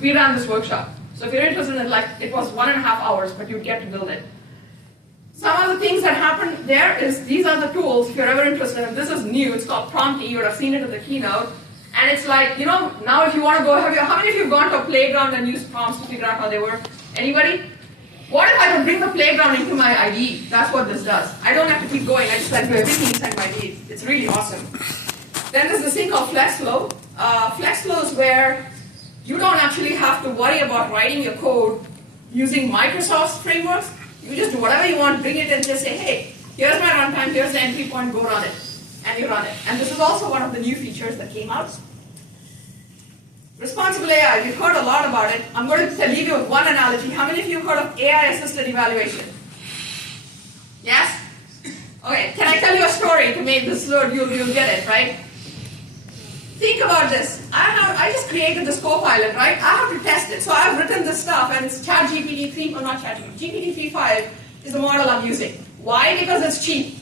we ran this workshop. So if you're interested in it, like, it was 1.5 hours, but you'd get to build it. Some of the things that happened there is, these are the tools, if you're ever interested, and this is new, it's called Prompty, you would have seen it in the keynote. And it's like, now if you want to go, how many of you have gone to a playground and used prompts to figure out how they work? Anybody? What if I could bring the playground into my IDE? That's what this does. I don't have to keep going, I just do everything inside my IDE. It's really awesome. Then there's this thing called FlexFlow. FlexFlow is where you don't actually have to worry about writing your code using Microsoft's frameworks. You just do whatever you want, bring it and just say, hey, here's my runtime, here's the entry point, go run it. And you run it. And this is also one of the new features that came out. Responsible AI, you've heard a lot about it. I'm going to leave you with one analogy. How many of you have heard of AI-assisted evaluation? Yes? Okay, can I tell you a story to make this load? You'll get it, right? Think about this. I just created this Copilot, right? I have to test it. So I've written this stuff, and it's ChatGPT 3, or not ChatGPT, GPT 3.5 is the model I'm using. Why? Because it's cheap.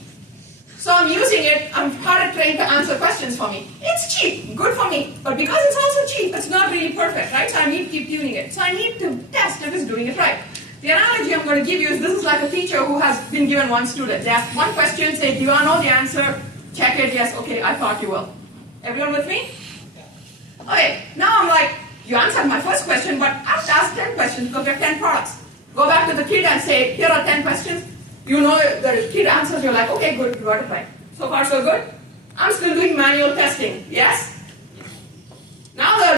So I'm using it, I'm hard trained to answer questions for me. It's cheap, good for me, but because it's also cheap, it's not really perfect, right? So I need to keep tuning it. So I need to test if it's doing it right. The analogy I'm going to give you is, this is like a teacher who has been given one student. They ask one question, say, do you want to know the answer? Check it, yes, okay, I thought you will. Everyone with me? Okay, now I'm like, you answered my first question, but I have to ask 10 questions because there are 10 products. Go back to the kid and say, here are 10 questions. You know the kid answers, you're like, okay, good, you got it right. So far, so good. I'm still doing manual testing, yes? Now the